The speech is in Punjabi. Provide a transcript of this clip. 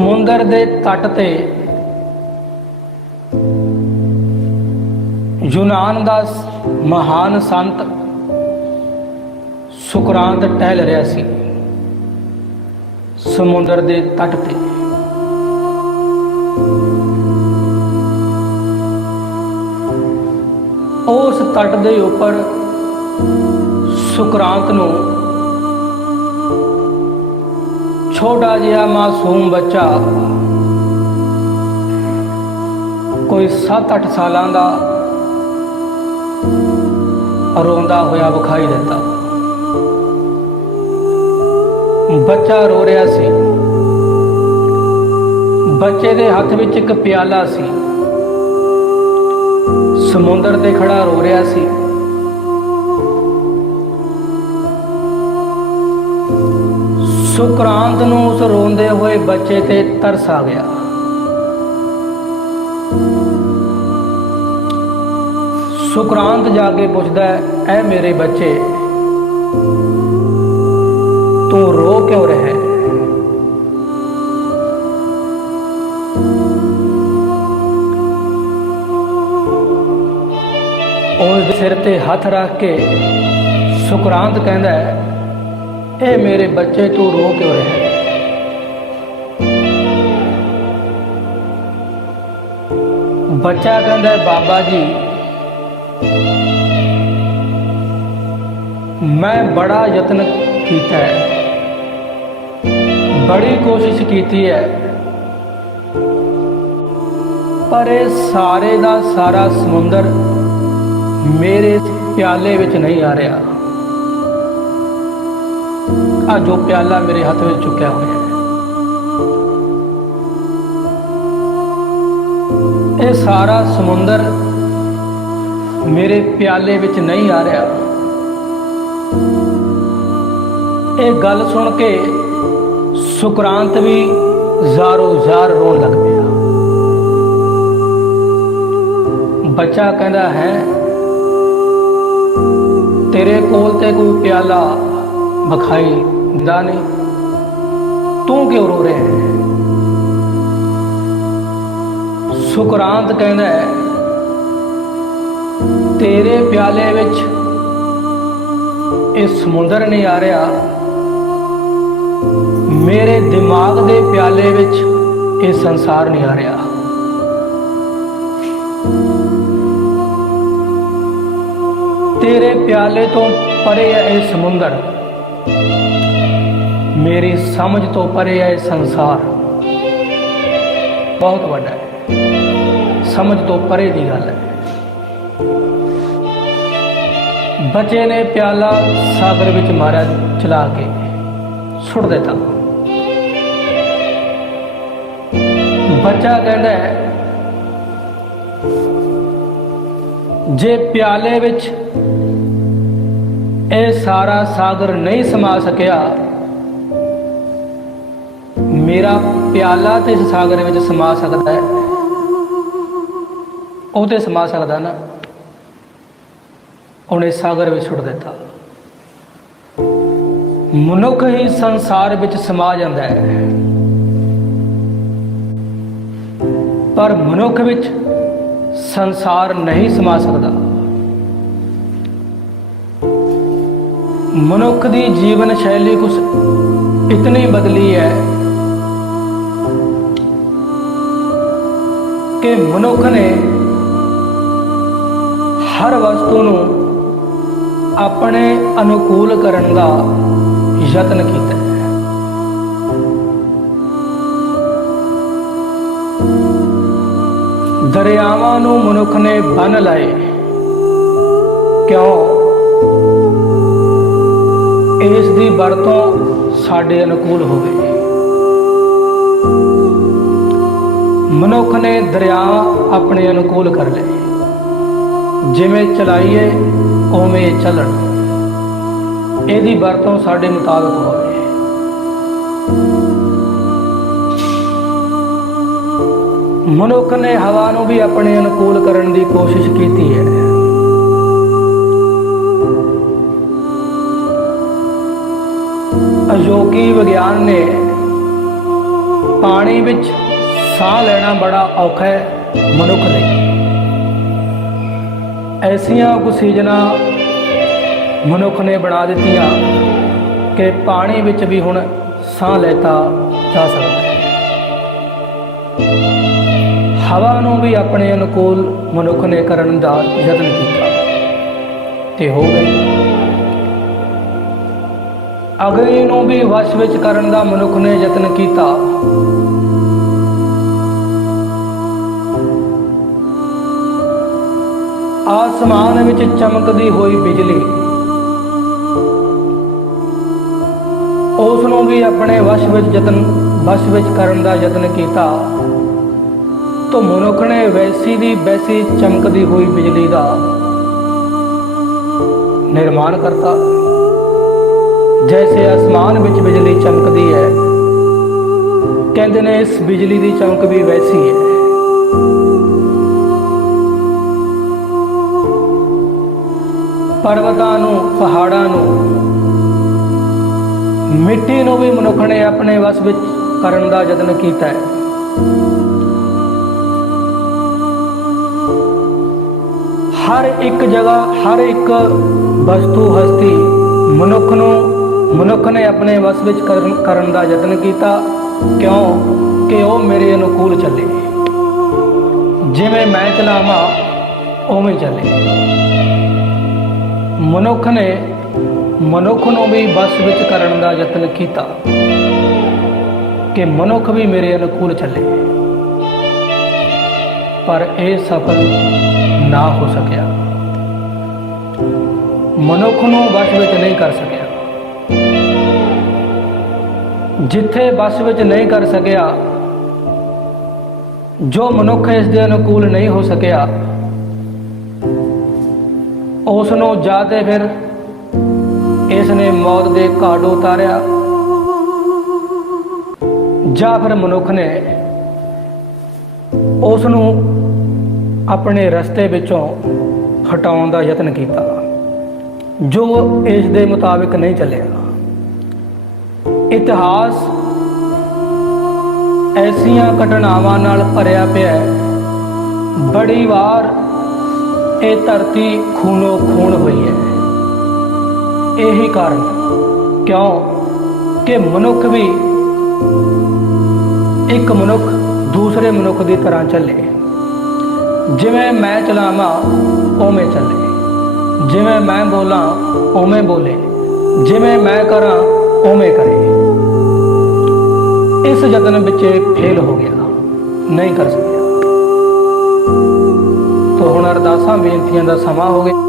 ਸਮੁੰਦਰ ਦੇ ਤੱਟ ਤੇ ਯੂਨਾਨ ਦਾ ਮਹਾਨ ਸੰਤ ਸੁਕਰਾਂਤ ਟਹਿਲ ਰਿਹਾ ਸੀ ਸਮੁੰਦਰ ਦੇ ਤੱਟ ਤੇ। ਉਸ ਤੱਟ ਦੇ ਉੱਪਰ ਸੁਕਰਾਂਤ ਨੂੰ ਛੋਟਾ ਜਿਹਾ ਮਾਸੂਮ ਬੱਚਾ ਕੋਈ 7-8 ਸਾਲਾਂ ਦਾ ਰੋਂਦਾ ਹੋਇਆ ਵਿਖਾਈ ਦਿੱਤਾ। ਬੱਚਾ ਰੋ ਰਿਹਾ ਸੀ। ਬੱਚੇ ਦੇ ਹੱਥ ਵਿੱਚ ਇੱਕ ਪਿਆਲਾ ਸੀ। ਸਮੁੰਦਰ ਤੇ ਖੜਾ ਰੋ ਰਿਹਾ ਸੀ। ਸੁਕਰਾਂਤ ਨੂੰ ਉਸ ਰੋਂਦੇ ਹੋਏ ਬੱਚੇ ਤੇ ਤਰਸ ਆ ਗਿਆ। ਸੁਕਰਾਂਤ ਜਾ ਕੇ ਪੁੱਛਦਾ ਹੈ ਐ ਮੇਰੇ ਬੱਚੇ, ਤੂੰ ਰੋ ਕਿਉਂ ਰਿਹਾ ਹੈ? ਉਸ ਸਿਰ ਤੇ ਹੱਥ ਰੱਖ ਕੇ ਸੁਕਰਾਂਤ ਕਹਿੰਦਾ ਇਹ ਮੇਰੇ ਬੱਚੇ ਤੂੰ ਰੋ ਕਿਉਂ ਰਿਹਾ? ਹੈ ਬੱਚਾ ਕਹਿੰਦਾ, ਬਾਬਾ ਜੀ, ਮੈਂ ਬੜਾ ਯਤਨ ਕੀਤਾ ਹੈ। ਬੜੀ ਕੋਸ਼ਿਸ਼ ਕੀਤੀ ਹੈ। ਪਰ ਇਹ ਸਾਰੇ ਦਾ ਸਾਰਾ ਸਮੁੰਦਰ ਮੇਰੇ ਪਿਆਲੇ ਵਿੱਚ ਨਹੀਂ ਆ ਰਿਹਾ। ਆ ਜੋ ਪਿਆਲਾ ਮੇਰੇ ਹੱਥ ਵਿੱਚ ਚੁੱਕਿਆ ਹੋਇਆ ਹੈ ਇਹ ਸਾਰਾ ਸਮੁੰਦਰ ਮੇਰੇ ਪਿਆਲੇ ਵਿੱਚ ਨਹੀਂ ਆ ਰਿਹਾ। ਇਹ ਗੱਲ ਸੁਣ ਕੇ ਸੁਕਰਾਂਤ ਵੀ ਜ਼ਾਰੋ ਜ਼ਾਰ ਰੋਣ ਲੱਗ ਪਿਆ। ਬੱਚਾ ਕਹਿੰਦਾ ਹੈ, ਤੇਰੇ ਕੋਲ ਤੇ ਕੋਈ ਪਿਆਲਾ ਵਿਖਾਈ ਦਿੰਦਾ ਤੂੰ ਕਿਉਂ ਰੋ ਰਿਹਾ ਹੈ? ਸੁਕਰਾਂਤ ਕਹਿੰਦਾ ਹੈ, ਤੇਰੇ ਪਿਆਲੇ ਵਿੱਚ ਇਹ ਸਮੁੰਦਰ ਨਹੀਂ ਆ ਰਿਹਾ। ਮੇਰੇ ਦਿਮਾਗ ਦੇ ਪਿਆਲੇ ਵਿੱਚ ਇਹ ਸੰਸਾਰ ਨਹੀਂ ਆ ਰਿਹਾ। ਤੇਰੇ ਪਿਆਲੇ ਤੋਂ ਪਰੇ ਹੈ ਇਹ ਸਮੁੰਦਰ। ਮੇਰੀ ਸਮਝ ਤੋਂ ਪਰੇ ਹੈ ਇਹ ਸੰਸਾਰ ਬਹੁਤ ਵੱਡਾ ਹੈ। ਸਮਝ ਤੋਂ ਪਰੇ ਦੀ ਗੱਲ ਹੈ। ਬੱਚੇ ਨੇ ਪਿਆਲਾ ਸਾਗਰ ਵਿੱਚ ਮਾਰਿਆ ਚਲਾ ਕੇ, ਸੁੱਟ ਦਿੱਤਾ। ਬੱਚਾ ਕਹਿੰਦਾ ਹੈ, ਜੇ ਪਿਆਲੇ ਵਿੱਚ ਇਹ ਸਾਰਾ ਸਾਗਰ ਨਹੀਂ ਸਮਾ ਸਕਿਆ ਮੇਰਾ ਪਿਆਲਾ ਤੇ ਇਸ ਸਾਗਰ ਵਿੱਚ ਸਮਾ ਸਕਦਾ ਹੈ। ਉਹ ਤੇ ਸਮਾ ਸਕਦਾ ਨਾ। ਉਹਨੇ ਸਾਗਰ ਵਿੱਚ ਸੁੱਟ ਦਿੱਤਾ। ਮਨੁੱਖ ਹੀ ਸੰਸਾਰ ਵਿੱਚ ਸਮਾ ਜਾਂਦਾ ਹੈ। ਪਰ ਮਨੁੱਖ ਵਿੱਚ ਸੰਸਾਰ ਨਹੀਂ ਸਮਾ ਸਕਦਾ। ਮਨੁੱਖ ਦੀ ਜੀਵਨ ਸ਼ੈਲੀ ਕੁਝ ਇਤਨੀ ਬਦਲੀ ਹੈ ਕਿ ਮਨੁੱਖ ਨੇ ਹਰ ਵਸਤੂ ਨੂੰ ਆਪਣੇ ਅਨੁਕੂਲ ਕਰਨ ਦਾ ਯਤਨ ਕੀਤਾ ਹੈ ਦਰਿਆਵਾਂ ਨੂੰ ਮਨੁੱਖ ਨੇ ਬੰਨ ਲਾਏ ਕਿਉਂ ਇਸ ਦੀ ਵਰਤੋਂ ਸਾਡੇ ਅਨੁਕੂਲ ਹੋਵੇ। ਮਨੁੱਖ ਨੇ ਦਰਿਆ ਆਪਣੇ ਅਨੁਕੂਲ ਕਰ ਲਏ। ਜਿਵੇਂ ਚਲਾਈਏ, ਉਵੇਂ ਚੱਲਣ। ਇਹਦੀ ਵਰਤੋਂ ਸਾਡੇ ਮੁਤਾਬਕ ਹੋਵੇ ਮਨੁੱਖ ਨੇ ਹਵਾ ਨੂੰ ਵੀ ਆਪਣੇ ਅਨੁਕੂਲ ਕਰਨ ਦੀ ਕੋਸ਼ਿਸ਼ ਕੀਤੀ ਹੈ। ਅਜੋਕੀ ਵਿਗਿਆਨ ਨੇ ਪਾਣੀ ਵਿੱਚ ਸਾਹ ਲੈਣਾ ਬੜਾ ਔਖਾ ਹੈ, ਮਨੁੱਖ ਲਈ। ਐਸੀਆਂ ਕੁ ਸੀਜ਼ਨਾਂ ਮਨੁੱਖ ਨੇ ਬਣਾ ਦਿੱਤੀਆਂ ਕਿ ਪਾਣੀ ਵਿੱਚ ਵੀ ਹੁਣ ਸਾਹ ਲੈਤਾ ਜਾ ਸਕਦਾ ਹੈ। ਹਵਾ ਨੂੰ ਵੀ ਆਪਣੇ ਅਨੁਕੂਲ ਮਨੁੱਖ ਨੇ ਕਰਨ ਦਾ ਯਤਨ ਕੀਤਾ। ਤੇ ਹੋ ਗਈ। ਅਗਨੀ ਨੂੰ ਵੀ ਵਸ਼ ਵਿੱਚ ਕਰਨ ਦਾ ਮਨੁੱਖ ਨੇ ਯਤਨ ਕੀਤਾ। ਆਸਮਾਨ ਵਿੱਚ ਚਮਕਦੀ ਹੋਈ ਬਿਜਲੀ। ਉਸ ਨੂੰ ਵੀ ਆਪਣੇ ਵਸ਼ ਵਿੱਚ ਯਤਨ, ਵਸ਼ ਵਿੱਚ ਕਰਨ ਦਾ ਯਤਨ ਕੀਤਾ। ਤਾਂ ਮਨੁੱਖ ਨੇ ਵੈਸੀ ਦੀ ਵੈਸੀ ਚਮਕਦੀ ਹੋਈ ਬਿਜਲੀ ਦਾ ਨਿਰਮਾਣ ਕਰਤਾ। ਜੈਸੇ ਅਸਮਾਨ ਵਿੱਚ ਬਿਜਲੀ ਚਮਕਦੀ ਹੈ, ਕਹਿੰਦੇ ਨੇ ਇਸ ਬਿਜਲੀ ਦੀ ਚਮਕ ਵੀ ਵੈਸੀ ਹੈ। ਪਰਵਤਾਂ ਨੂੰ, ਪਹਾੜਾਂ ਨੂੰ। ਮਿੱਟੀ ਨੂੰ ਵੀ ਮਨੁੱਖ ਨੇ ਆਪਣੇ ਵਸ ਵਿੱਚ ਕਰਨ ਦਾ ਯਤਨ ਕੀਤਾ ਹੈ। ਹਰ ਇੱਕ ਜਗ੍ਹਾ, ਹਰ ਇੱਕ ਵਸਤੂ, ਹਸਤੀ ਮਨੁੱਖ ਨੂੰ, ਮਨੁੱਖ ਨੇ ਆਪਣੇ ਵਸ ਵਿੱਚ ਕਰਨ ਦਾ ਯਤਨ ਕੀਤਾ। ਕਿਉਂ? ਕਿ ਉਹ ਮੇਰੇ ਅਨੁਕੂਲ ਚੱਲੇ। ਜਿਵੇਂ ਮੈਂ ਚਲਾਵਾਂ, ਉਵੇਂ ਚੱਲੇ। ਮਨੁੱਖ ਨੇ ਮਨੁੱਖ ਨੂੰ ਵੀ ਵਸ ਵਿੱਚ ਕਰਨ ਦਾ ਯਤਨ ਕੀਤਾ ਕਿ ਮਨੁੱਖ ਵੀ ਮੇਰੇ ਅਨੁਕੂਲ ਚੱਲੇ। ਪਰ ਇਹ ਸਫਲ ਨਾ ਹੋ ਸਕਿਆ। ਮਨੁੱਖ ਨੂੰ ਵਸ ਵਿੱਚ ਨਹੀਂ ਕਰ ਸਕਿਆ। ਜਿੱਥੇ ਵਸ ਵਿੱਚ ਨਹੀਂ ਕਰ ਸਕਿਆ, ਜੋ ਮਨੁੱਖ ਇਸ ਦੇ ਅਨੁਕੂਲ ਨਹੀਂ ਹੋ ਸਕਿਆ ਉਸ ਨੂੰ ਜਾਦੇ ਫਿਰ ਇਸ ਨੇ ਮੌਤ ਦੇ ਘਾਟ ਉਤਾਰਿਆ। ਜਾਂ ਫਿਰ ਮਨੁੱਖ ਨੇ ਉਸ ਨੂੰ ਆਪਣੇ ਰਸਤੇ ਵਿੱਚੋਂ ਹਟਾਉਣ ਦਾ ਯਤਨ ਕੀਤਾ, ਜੋ ਇਸ ਦੇ ਮੁਤਾਬਿਕ ਨਹੀਂ ਚੱਲਿਆ। ਇਤਿਹਾਸ ਐਸੀਆਂ ਘਟਨਾਵਾਂ ਨਾਲ ਭਰਿਆ ਪਿਆ ਹੈ। ਬੜੀ ਵਾਰ ਇਹ ਧਰਤੀ ਖੂਨੋ ਖੂਨ ਹੋਈ ਹੈ। ਇਹੀ ਕਾਰਨ ਕਿਉਂ ਕਿ ਮਨੁੱਖ ਵੀ ਇੱਕ ਮਨੁੱਖ ਦੂਸਰੇ ਮਨੁੱਖ ਦੀ ਤਰ੍ਹਾਂ ਚੱਲੇ। ਜਿਵੇਂ ਮੈਂ ਚਲਾਵਾਂ, ਉਵੇਂ ਚੱਲੇ। ਜਿਵੇਂ ਮੈਂ ਬੋਲਾਂ, ਉਵੇਂ ਬੋਲੇ। ਜਿਵੇਂ ਮੈਂ ਕਰਾਂ, ਉਵੇਂ ਕਰੇ। ਇਸ ਯਤਨ ਵਿੱਚ ਫੇਲ ਹੋ ਗਿਆ। ਨਹੀਂ ਕਰ ਸਕਦਾ। ਤੋ ਹੁਣ ਅਰਦਾਸਾਂ ਬੇਨਤੀਆਂ ਦਾ ਸਮਾਂ ਹੋ ਗਿਆ।